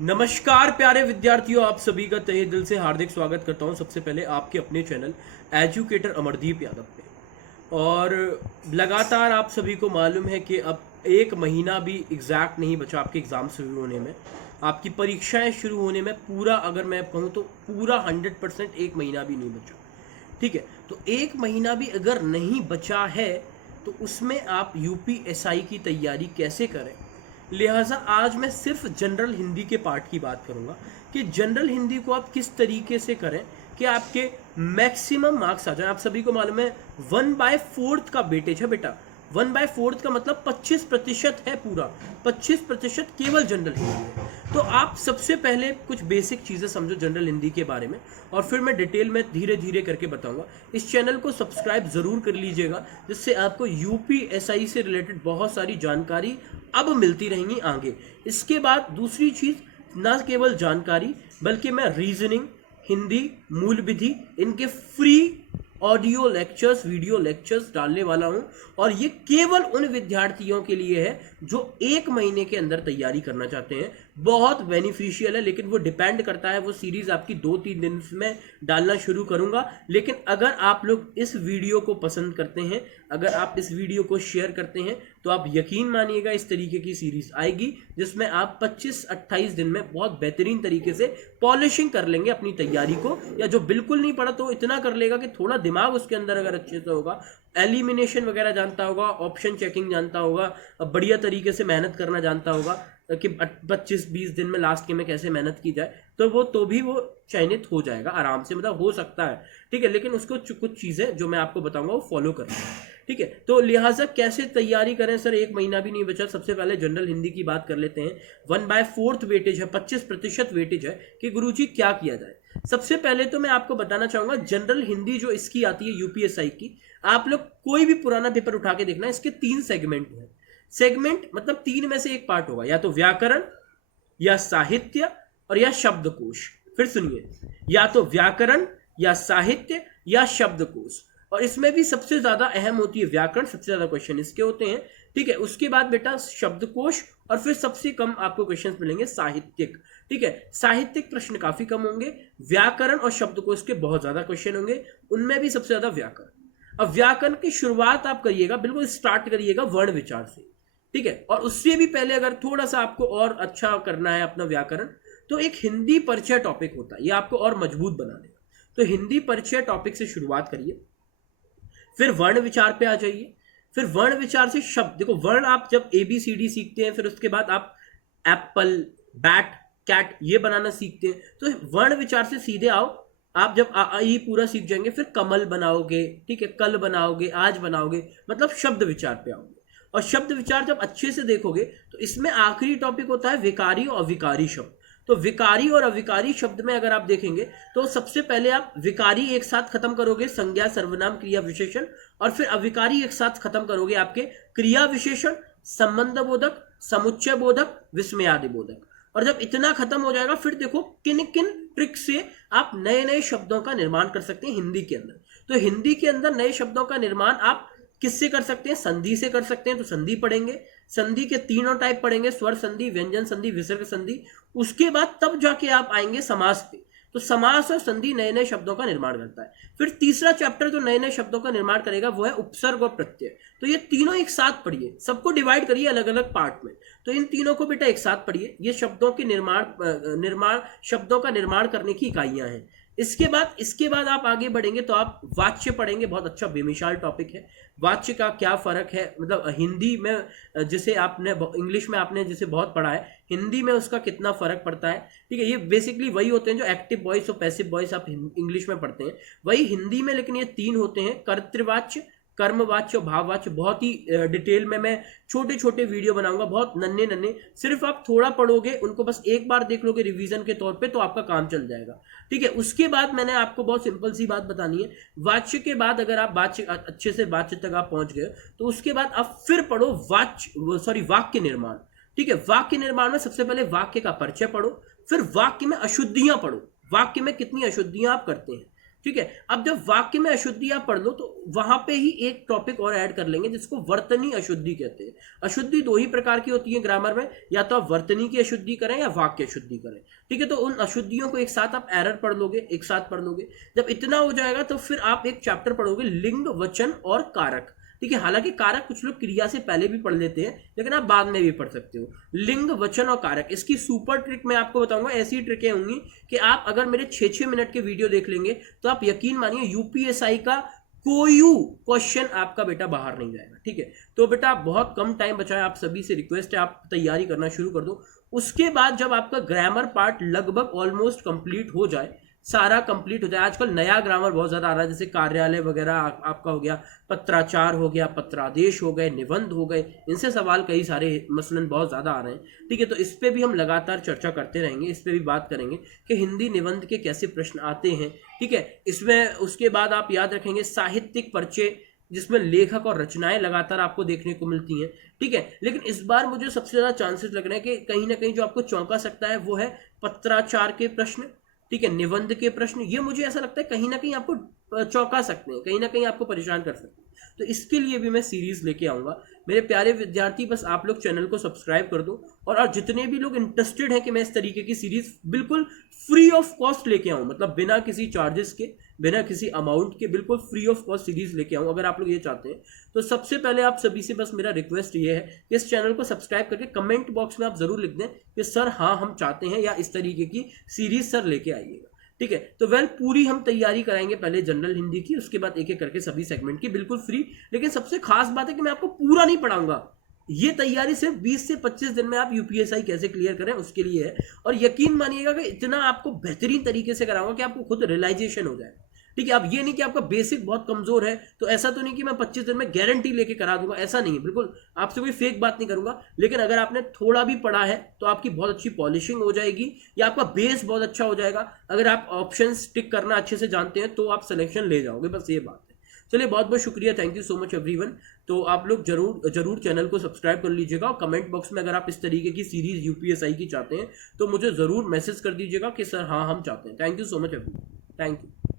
नमस्कार प्यारे विद्यार्थियों, आप सभी का तहे दिल से हार्दिक स्वागत करता हूं। सबसे पहले आपके अपने चैनल एजुकेटर अमरदीप यादव पे। और लगातार आप सभी को मालूम है कि अब एक महीना भी एग्जैक्ट नहीं बचा आपके एग्ज़ाम शुरू होने में, आपकी परीक्षाएं शुरू होने में। पूरा अगर मैं कहूँ तो पूरा 100% एक महीना भी नहीं बचा। ठीक है, तो एक महीना भी अगर नहीं बचा है तो उसमें आप यूपीएसआई की तैयारी कैसे करें। लिहाजा आज मैं सिर्फ जनरल हिंदी के पार्ट की बात करूंगा कि जनरल हिंदी को आप किस तरीके से करें कि आपके मैक्सिमम मार्क्स आ जाए। आप सभी को मालूम है 1/4 का वेटेज है बेटा। 1/4 का मतलब 25% है। पूरा 25% केवल जनरल हिंदी है। तो आप सबसे पहले कुछ बेसिक चीज़ें समझो जनरल हिंदी के बारे में, और फिर मैं डिटेल में धीरे धीरे करके बताऊंगा। इस चैनल को सब्सक्राइब ज़रूर कर लीजिएगा, जिससे आपको यूपीएसआई से रिलेटेड बहुत सारी जानकारी अब मिलती रहेंगी आगे। इसके बाद दूसरी चीज़, ना केवल जानकारी बल्कि मैं रीजनिंग, हिंदी, मूल विधि, इनके free audio lectures, video lectures डालने वाला हूं। और ये केवल उन विद्यार्थियों के लिए है जो एक महीने के अंदर तैयारी करना चाहते हैं। बहुत बेनिफिशियल है, लेकिन वो डिपेंड करता है, वो सीरीज आपकी 2-3 दिन में डालना शुरू करूंगा। लेकिन अगर आप लोग इस वीडियो को पसंद करते हैं, अगर आप इस वीडियो को शेयर करते हैं, तो आप यकीन मानिएगा इस तरीके की सीरीज आएगी जिसमें आप 25-28 दिन में बहुत बेहतरीन तरीके से पॉलिशिंग कर लेंगे अपनी तैयारी को। या जो बिल्कुल नहीं पढ़ा तो इतना कर लेगा कि थोड़ा दिमाग उसके अंदर अगर अच्छे से होगा, एलिमिनेशन वगैरह जानता होगा, ऑप्शन चेकिंग जानता होगा, बढ़िया तरीके से मेहनत करना जानता होगा कि 25-20 दिन में लास्ट के में कैसे मेहनत की जाए, तो भी वो चयनित हो जाएगा आराम से। मतलब हो सकता है, ठीक है, लेकिन उसको कुछ चीज़ें जो मैं आपको बताऊंगा वो फॉलो करना है। ठीक है, तो लिहाजा कैसे तैयारी करें सर, एक महीना भी नहीं बचा। सबसे पहले जनरल हिंदी की बात कर लेते हैं। 1/4 वेटेज है, 25% वेटेज है कि गुरुजी क्या किया जाए। सबसे पहले तो मैं आपको बताना चाहूंगा, जनरल हिंदी जो इसकी आती है यूपीएसआई की, आप लोग कोई भी पुराना पेपर उठा के देखना, इसके 3 सेगमेंट हैं। सेगमेंट मतलब 3 में से एक पार्ट होगा, या तो व्याकरण, या साहित्य, और या शब्दकोश। फिर सुनिए, या तो व्याकरण, या साहित्य, या शब्दकोश। और इसमें भी सबसे ज्यादा अहम होती है व्याकरण, सबसे ज्यादा क्वेश्चन इसके होते हैं। ठीक है, उसके बाद बेटा शब्दकोश, और फिर सबसे कम आपको क्वेश्चंस मिलेंगे साहित्यिक। ठीक है, साहित्यिक प्रश्न काफी कम होंगे, व्याकरण और शब्दकोश के बहुत ज्यादा क्वेश्चन होंगे, उनमें भी सबसे ज्यादा व्याकरण। अब व्याकरण की शुरुआत आप करिएगा, बिल्कुल स्टार्ट करिएगा वर्ण विचार से। ठीक है, और उससे भी पहले अगर थोड़ा सा आपको और अच्छा करना है अपना व्याकरण, तो एक हिंदी परिचय टॉपिक होता है, ये आपको और मजबूत बना देगा। तो हिंदी परिचय टॉपिक से शुरुआत करिए, फिर वर्ण विचार पे आ जाइए, फिर वर्ण विचार से शब्द। देखो, वर्ण आप जब ABCD सीखते हैं, फिर उसके बाद आप एप्पल, बैट, कैट ये बनाना सीखते हैं। तो वर्ण विचार से सीधे आओ, आप जब ई पूरा सीख जाएंगे, फिर कमल बनाओगे, ठीक है, कल बनाओगे, आज बनाओगे, मतलब शब्द विचार पे आओगे। और शब्द विचार जब अच्छे से देखोगे तो इसमें आखिरी टॉपिक होता है विकारी और अविकारी शब्द। तो विकारी और अविकारी शब्द में अगर आप देखेंगे तो सबसे पहले आप विकारी एक साथ खत्म करोगे, संज्ञा, सर्वनाम, क्रिया विशेषण, और फिर अविकारी एक साथ खत्म करोगे, आपके क्रिया विशेषण, संबंध बोधक, समुच्चय बोधक, विस्मयादि बोधक। और जब इतना खत्म हो जाएगा, फिर देखो किन किन ट्रिक से आप नए नए शब्दों का निर्माण कर सकते हैं हिंदी के अंदर। तो हिंदी के अंदर नए शब्दों का निर्माण आप किससे कर सकते हैं? संधि से कर सकते हैं। तो संधि पढ़ेंगे, संधि के तीनों टाइप पढ़ेंगे, स्वर संधि, व्यंजन संधि, विसर्ग संधि। उसके बाद तब जाके आप आएंगे समास पे। तो समास और संधि नए नए शब्दों का निर्माण करता है। फिर तीसरा चैप्टर जो नए नए शब्दों का निर्माण करेगा वो है उपसर्ग और प्रत्यय। तो ये तीनों एक साथ पढ़िए, सबको डिवाइड करिए अलग अलग पार्ट में। तो इन तीनों को बेटा एक साथ पढ़िए। ये शब्दों के शब्दों का निर्माण करने की इकाइयां हैं। इसके बाद आप आगे बढ़ेंगे तो आप वाच्य पढ़ेंगे। बहुत अच्छा बेमिसाल टॉपिक है। वाच्य का क्या फर्क है, मतलब हिंदी में जिसे आपने इंग्लिश में आपने जिसे बहुत पढ़ा है, हिंदी में उसका कितना फर्क पड़ता है। ठीक है, ये बेसिकली वही होते हैं जो एक्टिव वॉइस और पैसिव वॉइस आप इंग्लिश में पढ़ते हैं, वही हिंदी में, लेकिन ये 3 होते हैं, कर्तृवाच्य, कर्मवाच्य और भाववाच्य। बहुत ही डिटेल में मैं छोटे छोटे वीडियो बनाऊंगा, बहुत नन्हे नन्हे। सिर्फ आप थोड़ा पढ़ोगे, उनको बस एक बार देख लोगे रिवीजन के तौर पे, तो आपका काम चल जाएगा। ठीक है, उसके बाद मैंने आपको बहुत सिंपल सी बात बतानी है। वाच्य के बाद अगर आप वाच्य अच्छे से वाच्य तक आप पहुंच गए, तो उसके बाद आप फिर पढ़ो वाक्य निर्माण। ठीक है, वाक्य निर्माण में सबसे पहले वाक्य का परिचय पढ़ो, फिर वाक्य में अशुद्धियां पढ़ो, वाक्य में कितनी अशुद्धियां आप करते हैं। ठीक है। अब जब वाक्य में अशुद्धि आप पढ़ लो तो वहां पे ही एक टॉपिक और ऐड कर लेंगे जिसको वर्तनी अशुद्धि कहते हैं। अशुद्धि दो ही प्रकार की होती है ग्रामर में, या तो आप वर्तनी की अशुद्धि करें या वाक्य अशुद्धि करें। ठीक है, तो उन अशुद्धियों को एक साथ आप एरर पढ़ लोगे, एक साथ पढ़ लोगे। जब इतना हो जाएगा तो फिर आप एक चैप्टर पढ़ोगे लिंग, वचन और कारक। ठीक है, हालांकि कारक कुछ लोग क्रिया से पहले भी पढ़ लेते हैं, लेकिन आप बाद में भी पढ़ सकते हो। लिंग, वचन और कारक, इसकी सुपर ट्रिक मैं आपको बताऊंगा। ऐसी ट्रिकें होंगी कि आप अगर मेरे 6-6 मिनट के वीडियो देख लेंगे तो आप यकीन मानिए यूपीएसआई का कोई क्वेश्चन आपका बेटा बाहर नहीं जाएगा। ठीक है, तो बेटा बहुत कम टाइम बचा है, आप सभी से रिक्वेस्ट है आप तैयारी करना शुरू कर दो। उसके बाद जब आपका ग्रामर पार्ट लगभग ऑलमोस्ट कंप्लीट हो जाए, सारा कंप्लीट हो जाए, आजकल नया ग्रामर बहुत ज्यादा आ रहा है, जैसे कार्यालय वगैरह आपका हो गया, पत्राचार हो गया, पत्रादेश हो गए, निबंध हो गए, इनसे सवाल कई सारे मसलन बहुत ज्यादा आ रहे हैं। ठीक है, तो इस पे भी हम लगातार चर्चा करते रहेंगे, इस पे भी बात करेंगे कि हिंदी निबंध के कैसे प्रश्न आते हैं। ठीक है, इसमें उसके बाद आप याद रखेंगे साहित्यिक परिचय, जिसमें लेखक और रचनाएं लगातार आपको देखने को मिलती हैं। ठीक है, लेकिन इस बार मुझे सबसे ज्यादा चांसेस लग रहे हैं कि कहीं ना कहीं जो आपको चौंका सकता है वो है पत्राचार के प्रश्न। ठीक है, निबंध के प्रश्न, ये मुझे ऐसा लगता है कहीं ना कहीं आपको चौंका सकते हैं, कहीं ना कहीं आपको परेशान कर सकते हैं। तो इसके लिए भी मैं सीरीज लेके आऊंगा। मेरे प्यारे विद्यार्थी, बस आप लोग चैनल को सब्सक्राइब कर दो, और जितने भी लोग इंटरेस्टेड हैं कि मैं इस तरीके की सीरीज बिल्कुल फ्री ऑफ कॉस्ट लेके आऊं, मतलब बिना किसी चार्जेस के, बिना किसी अमाउंट के, बिल्कुल फ्री ऑफ कॉस्ट सीरीज लेके आऊं, अगर आप लोग ये चाहते हैं तो सबसे पहले आप सभी से बस मेरा रिक्वेस्ट ये है कि इस चैनल को सब्सक्राइब करके कमेंट बॉक्स में आप जरूर लिख दें कि सर हाँ हम चाहते हैं, या इस तरीके की सीरीज सर लेके आइएगा। ठीक है, तो पूरी हम तैयारी कराएंगे, पहले जनरल हिंदी की, उसके बाद एक एक करके सभी सेगमेंट की, बिल्कुल फ्री। लेकिन सबसे खास बात है कि मैं आपको पूरा नहीं पढ़ाऊंगा, ये तैयारी सिर्फ 20 से 25 दिन में आप यूपीएसआई कैसे क्लियर करें उसके लिए है। और यकीन मानिएगा कि इतना आपको बेहतरीन तरीके से कराऊंगा कि आपको खुद रियलाइजेशन हो जाए। ठीक है, अब ये नहीं कि आपका बेसिक बहुत कमजोर है तो ऐसा तो नहीं कि मैं 25 दिन में गारंटी लेके करा दूंगा, ऐसा नहीं है, बिल्कुल आपसे कोई फेक बात नहीं करूंगा। लेकिन अगर आपने थोड़ा भी पढ़ा है तो आपकी बहुत अच्छी पॉलिशिंग हो जाएगी, या आपका बेस बहुत अच्छा हो जाएगा। अगर आप ऑप्शन टिक करना अच्छे से जानते हैं तो आप सिलेक्शन ले जाओगे, बस ये बात है। चलिए, बहुत बहुत शुक्रिया, thank you so much everyone. तो आप लोग जरूर चैनल को सब्सक्राइब कर लीजिएगा, और कमेंट बॉक्स में अगर आप इस तरीके की सीरीज यूपीएसआई की चाहते हैं तो मुझे जरूर मैसेज कर दीजिएगा कि सर हाँ हम चाहते हैं। Thank you so much everyone, thank you.